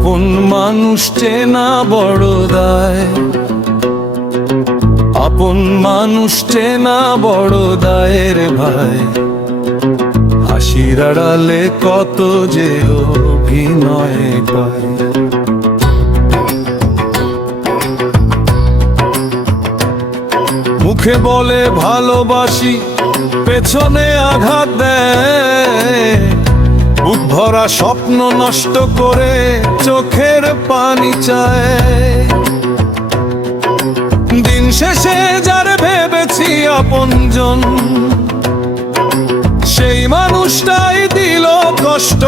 আপন মানুষ চেনা বড় দায়, আপন মানুষ চেনা বড় দায়ের ভাই। হাসির আড়ালে কত যে অভিনয় পায়। মুখে বলে ভালোবাসি, পেছনে আঘাত দেয়। বুক ভরা স্বপ্ন নষ্ট করে চোখের পানি চায়। দিন শেষে যার ভেবেছি আপনজন, সেই মানুষটাই দিল কষ্ট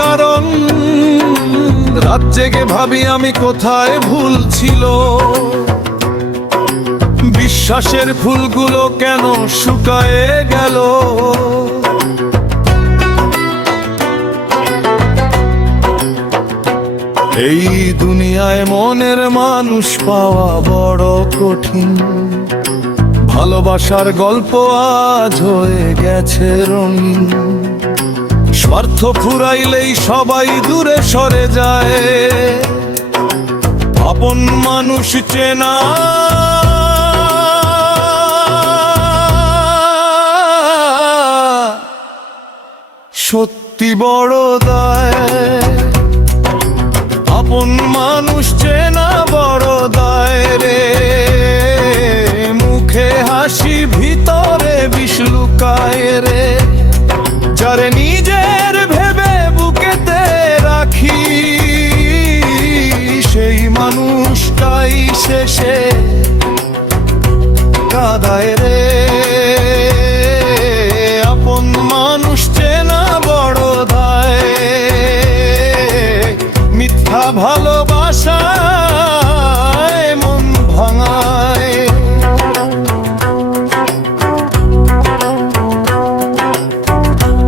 কারণ। রাত জেগে ভাবি আমি কোথায় ভুল ছিল, বিশ্বাসের ফুলগুলো কেন শুকায়ে গেল। এই দুনিয়ায় মনের মানুষ পাওয়া বড় কঠিন। ভালোবাসার গল্প আজ হয়ে গেছে রঙিন। স্বার্থ ফুরাইলেই সবাই দূরে সরে যায়। আপন মানুষ চেনা সত্যি বড় দায়। আপন মানুষ চেনা বড় দায় রে। মুখে হাসি ভিতরে বিষ লুকায় রে। যারে নিজের ভেবে বুকেতে রাখি, সেই মানুষটাই শেষে কাঁদায় রে। আপন মানুষ চেনা বড় দায়। মিথ্যা ভালোবাসায় মন ভাঙায়।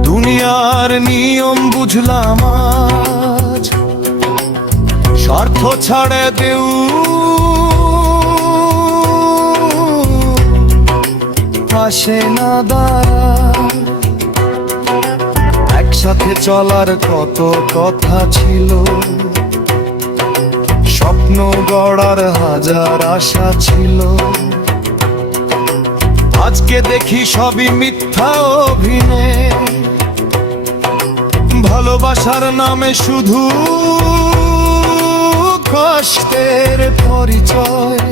দুনিয়ার নিয়ম বুঝলাম আজ, স্বার্থ ছাড়ে দেউ আসে না দাঁড়ায়। একসাথে চলার কত কথা ছিল, স্বপ্ন গড়ার হাজার আশা ছিল। আজকে দেখি সবই মিথ্যা অভিনয়। ভালোবাসার নামে শুধু কষ্টের পরিচয়।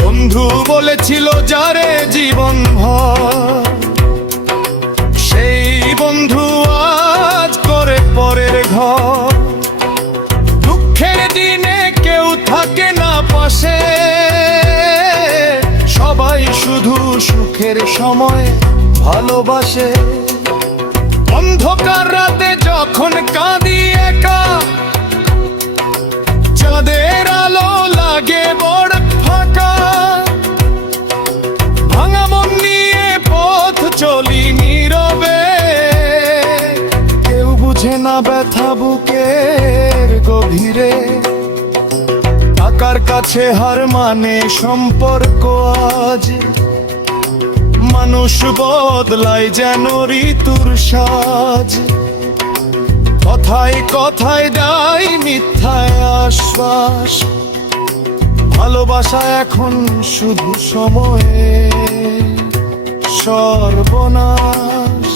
বন্ধু বলেছিল যারে জীবন ভর, সেই বন্ধু আজ করে পরের ঘর। দুঃখের দিনে কেউ থাকে না পাশে, সবাই শুধু সুখের সময় ভালোবাসে। অন্ধকার রাতে যখন কাঁদি একা, চাঁদের আলো লাগে বড় ফাঁকা। ভাঙা মন নিয়ে পথ চলি নীরবে, কেউ বুঝে না ব্যথা বুকের গভীরে। টাকার কাছে হার মানে সম্পর্ক আজ, মানুষ বদলায় যেন ঋতুর সাজ। কথায় কথায় দেয় মিথ্যায় আশ্বাস। ভালোবাসা এখন শুধু সময়ে সর্বনাশ।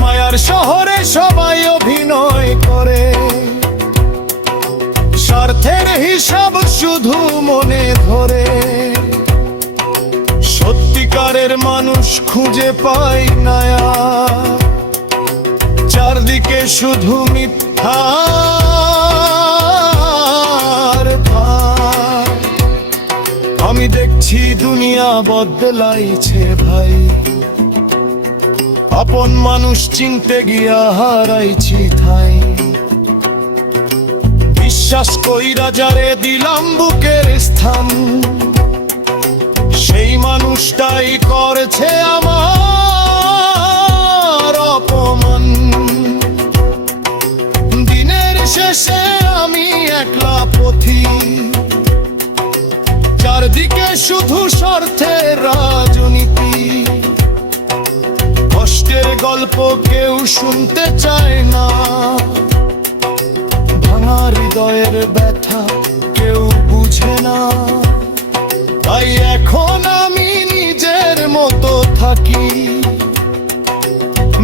মায়ার শহরে সবাই অভিনয় করে, স্বার্থের হিসাব শুধু মনে ধরে। সত্যিকারের মানুষ খুঁজে পাই না, চারদিকে শুধু মিথ্যার ভার। আমি দেখছি দুনিয়া বদলাইছে ভাই, আপন মানুষ চিনতে গিয়া হারাইছি ঠাই। বিশ্বাস কইরা যারে দিলাম বুকের স্থান, সেই মানুষটাই করেছে আমার অপমান। দিনের শেষে আমি একলা পথিক, চারদিকে শুধু স্বার্থের রাজনীতি। কষ্টের গল্প কেউ শুনতে চায় না, ভাঙা হৃদয়ের ব্যথা কেউ বুঝে না। তাই এখন আমি নিজের মতো থাকি,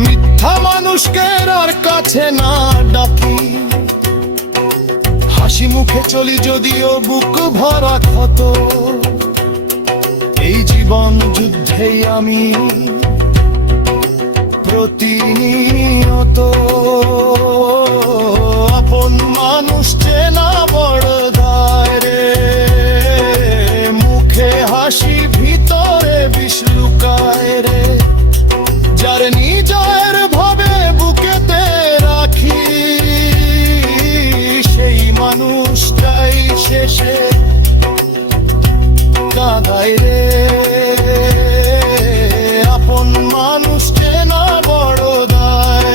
মিথ্যা মানুষকে আর কাছে না ডাকি। হাসি মুখে চলি যদিও বুক ভরা ক্ষত, এই জীবন যুদ্ধেই আমি প্রতিনিয়ত। আপন মানুষ চেনা বড় দায় রে, মুখে হাসি ভিতরে বিষ লুকায় রে। যার নিজের ভাবে বুকেতে রাখি, সেই মানুষটাই শেষে কাঁদায় রে। আপন মানুষ চেনা বড় দায়,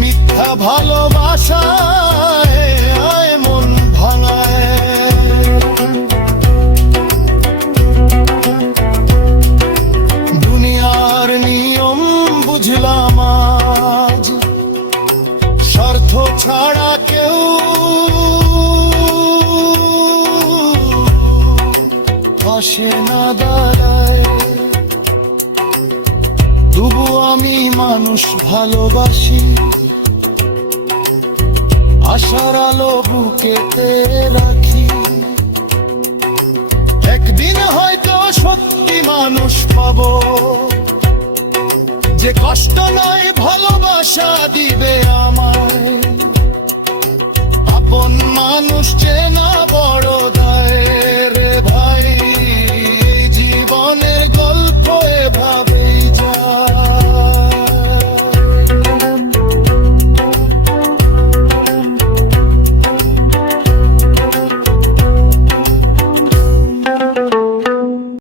মিথ্যা ভালোবাসায় আয় মন ভাঙায়। দুনিয়ার নিয়ম বুঝলাম আজ, স্বার্থ ছাড়া কেউ পাশে না দাঁড়ায়। তবু আমি মানুষ ভালোবাসি, আশার আলো বুকেতে রাখি। একদিন হয়তো সত্যি মানুষ পাবো, যে কষ্ট নয় ভালোবাসা দিবে আমায়। আপন